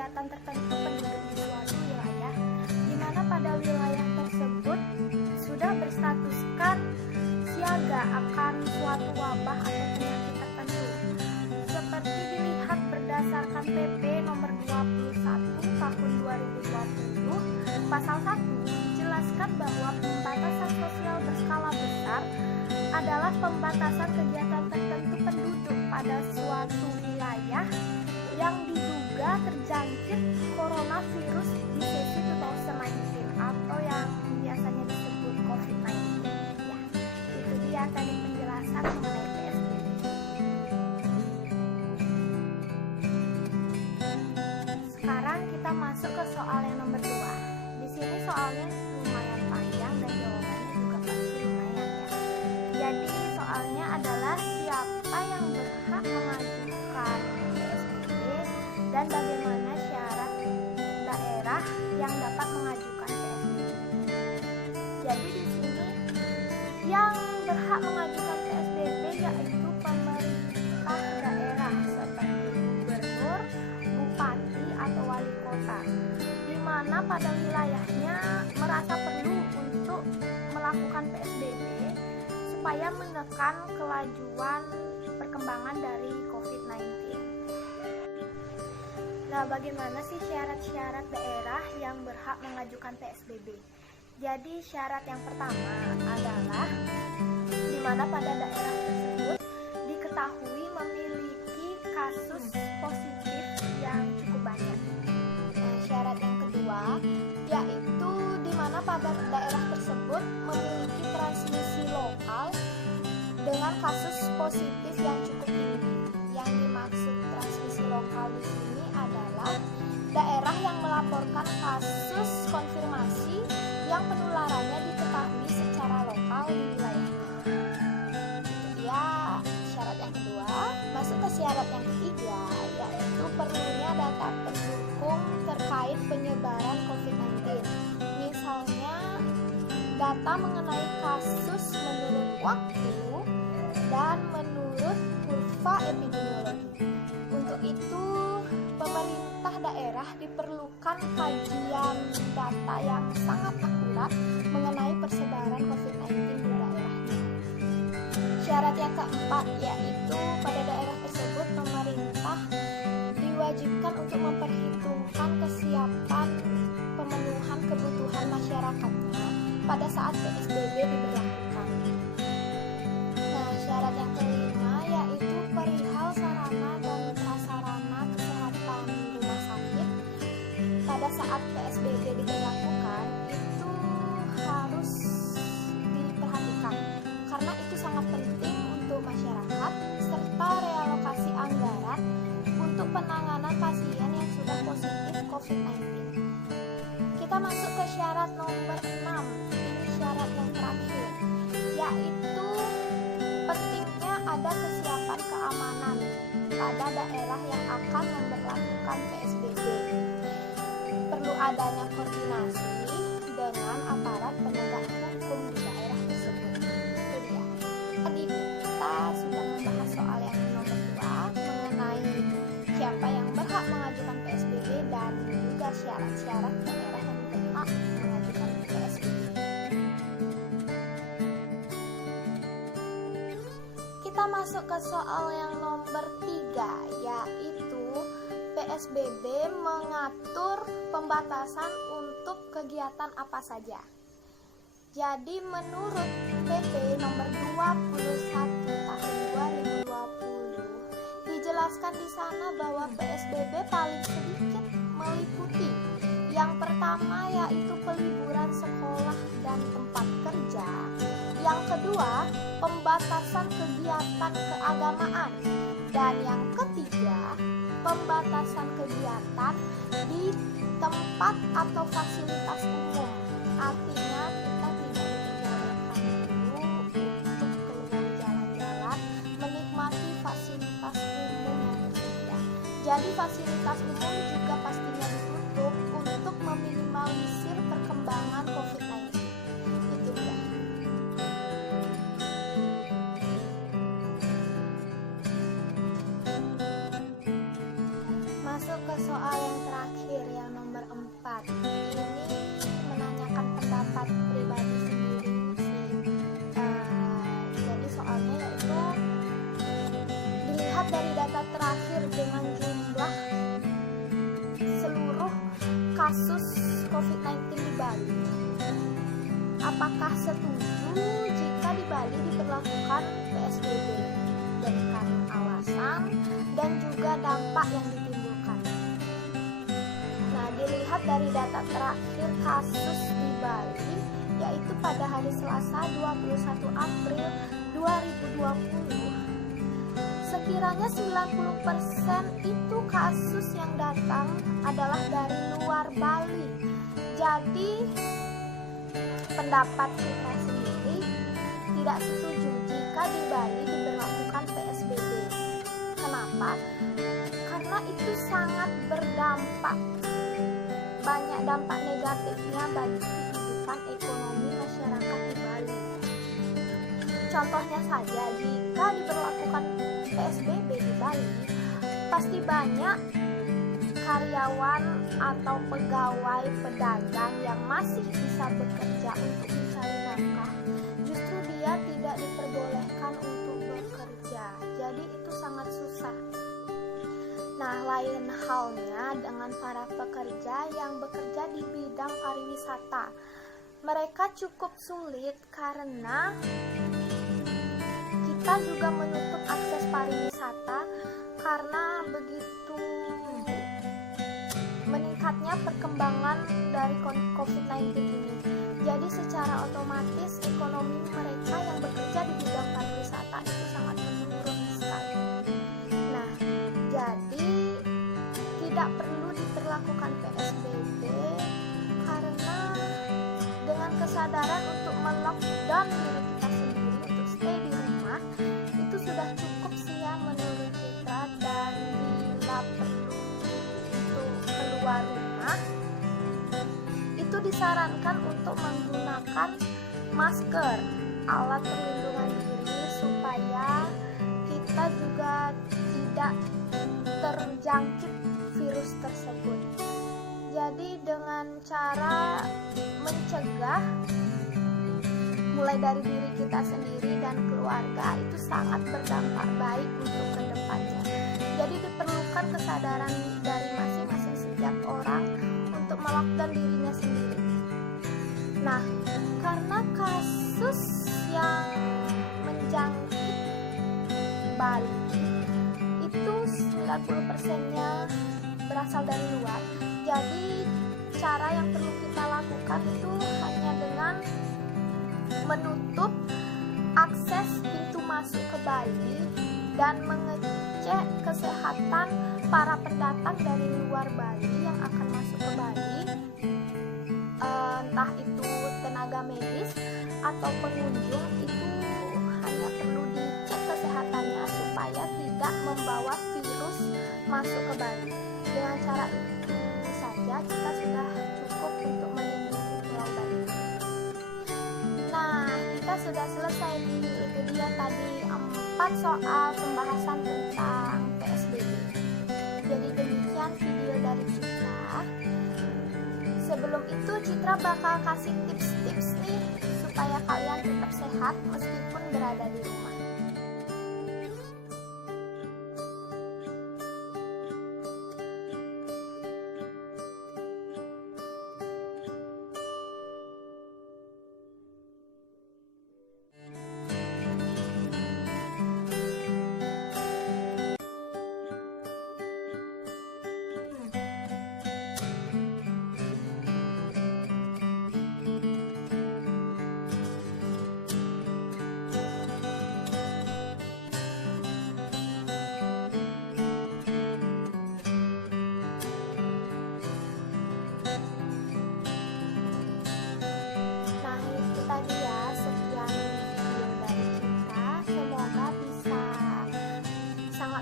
kegiatan tertentu penduduk di suatu wilayah, di mana pada wilayah tersebut sudah berstatuskan siaga akan suatu wabah atau penyakit tertentu. Seperti dilihat berdasarkan PP nomor 21 tahun 2020, pasal 1 dijelaskan bahwa pembatasan sosial berskala besar adalah pembatasan kegiatan tertentu penduduk pada suatu wilayah yang diduga terjangkit coronavirus disease 2019 atau yang biasanya disebut COVID-19. Ya, itu dia tadi penjelasan mengenai PSBB. Sekarang kita masuk ke soal yang nomor 2. Di sini soalnya lumayan panjang dan jawabannya juga pasti lumayan ya. Jadi soalnya adalah siapa yang berhak mengajukan PSBB dan bagaimana syarat daerah yang dapat mengajukan PSBB. Jadi di sini yang berhak mengajukan PSBB yaitu pemerintah daerah seperti gubernur, bupati atau wali kota, di mana pada wilayahnya merasa perlu untuk melakukan PSBB supaya menekan kelajuan perkembangan dari COVID-19. Nah, bagaimana sih syarat-syarat daerah yang berhak mengajukan PSBB? Jadi syarat yang pertama adalah di mana pada daerah tersebut diketahui memiliki kasus positif yang cukup banyak. Nah, syarat yang kedua yaitu di mana pada daerah tersebut memiliki transmisi lokal dengan kasus positif yang cukup tinggi. Yang dimaksud transmisi lokal di sini adalah daerah yang melaporkan kasus konfirmasi yang penularannya diketahui secara lokal di wilayahnya. Itu dia syarat yang kedua. Masuk ke syarat yang ketiga, yaitu perlunya data pendukung terkait penyebaran COVID-19. Misalnya data mengenai kasus menurut waktu dan menurut kurva epidemiologi. Untuk itu, pemerintah daerah diperlukan kajian data yang sangat akurat mengenai persebaran COVID-19 di daerahnya. Syarat yang keempat yaitu pada daerah tersebut pemerintah diwajibkan untuk memperhitungkan kesiapan pemenuhan kebutuhan masyarakatnya pada saat PSBB diberlakukan. Nah, syarat yang kelima yaitu perihal sarana dan prasarana kesehatan rumah sakit pada saat PSBB diberlakukan itu harus diperhatikan karena itu sangat penting untuk masyarakat serta realokasi anggaran untuk penanganan pasien yang sudah positif COVID-19. Kita masuk ke syarat nomor 6. Ini syarat yang terakhir, yaitu pentingnya ada kesiapan keamanan pada daerah yang akan memberlakukan PSBB. Perlu adanya koordinasi dengan aparat penegak hukum di daerah tersebut. Itu dia. Tadi kita sudah membahas soal yang nomor 2 mengenai siapa yang berhak mengajukan PSBB dan juga syarat-syarat daerah yang berhak mengajukan PSBB. Kita masuk ke soal yang nomor 3, yaitu PSBB mengatur pembatasan untuk kegiatan apa saja. Jadi menurut PP nomor 21 tahun 2020 dijelaskan di sana bahwa PSBB paling sedikit meliputi yang pertama yaitu peliburan sekolah dan tempat kerja. Yang kedua, pembatasan kegiatan keagamaan. Dan yang ketiga, pembatasan kegiatan di tempat atau fasilitas umum. Artinya kita tidak diperbolehkan dulu untuk keluar jalan-jalan, menikmati fasilitas umum yang tersedia. Jadi fasilitas umum juga pastinya ditutup untuk meminimalisir perkembangan COVID-19. Itu dia. Masuk ke soal yang terakhir, dari data terakhir dengan jumlah seluruh kasus COVID-19 di Bali, apakah setuju jika di Bali diberlakukan PSBB dengan alasan dan juga dampak yang ditimbulkan? Nah, dilihat dari data terakhir kasus di Bali, yaitu pada hari Selasa 21 April 2020, sekiranya 90% itu kasus yang datang adalah dari luar Bali. Jadi pendapat kita sendiri tidak setuju jika di Bali diberlakukan PSBB. Kenapa? Karena itu sangat berdampak, banyak dampak negatifnya bagi kehidupan ekonomi masyarakat di Bali. Contohnya saja, jika diberlakukan PSBB di Bali, pasti banyak karyawan atau pegawai pedagang yang masih bisa bekerja untuk mencari nafkah. Justru dia tidak diperbolehkan untuk bekerja. Jadi itu sangat susah. Nah, lain halnya dengan para pekerja yang bekerja di bidang pariwisata. Mereka cukup sulit karena kita juga menutup akses pariwisata karena begitu meningkatnya perkembangan dari COVID-19 ini. Jadi secara otomatis ekonomi mereka yang bekerja di bidang pariwisata itu sangat menurun sekali. Nah, jadi tidak perlu diberlakukan PSBB karena dengan kesadaran untuk melockdown diri kita sendiri untuk stay di rumah itu sudah cukup sih ya menurut kita. Dan bila perlu untuk keluar rumah itu disarankan untuk menggunakan masker, alat perlindungan diri supaya kita juga tidak terjangkit virus tersebut. Jadi dengan cara mencegah mulai dari diri kita sendiri dan keluarga itu sangat berdampak baik untuk kedepannya. Jadi diperlukan kesadaran dari masing-masing setiap orang untuk melockdown dirinya sendiri. Nah, karena kasus yang menjangkit Bali itu 90%-nya berasal dari luar. Jadi cara yang perlu kita lakukan itu hanya dengan menutup akses pintu masuk ke Bali dan mengecek kesehatan para pendatang dari luar Bali yang akan masuk ke Bali, entah itu tenaga medis atau pengunjung, itu hanya perlu dicek kesehatannya supaya tidak membawa virus masuk ke Bali. Dengan cara itu saja kita sudah cukup untuk melindungi Pulau Bali. Nah, kita sudah selesai nih. Itu dia tadi 4 soal pembahasan tentang PSBB. Jadi demikian video dari Citra. Sebelum itu Citra bakal kasih tips-tips nih supaya kalian tetap sehat meskipun berada di rumah.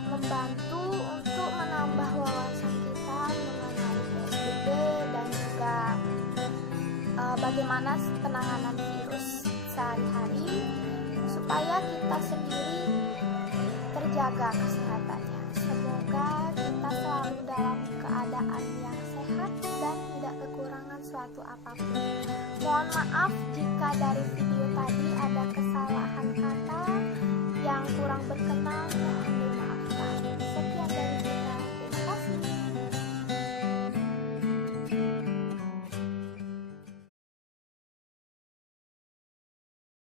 Membantu untuk menambah wawasan kita mengenai PSBB dan juga bagaimana penanganan virus sehari-hari supaya kita sendiri terjaga kesehatannya. Semoga kita selalu dalam keadaan yang sehat dan tidak kekurangan suatu apapun. Mohon maaf jika dari video tadi ada kesalahan kata yang kurang berkenan.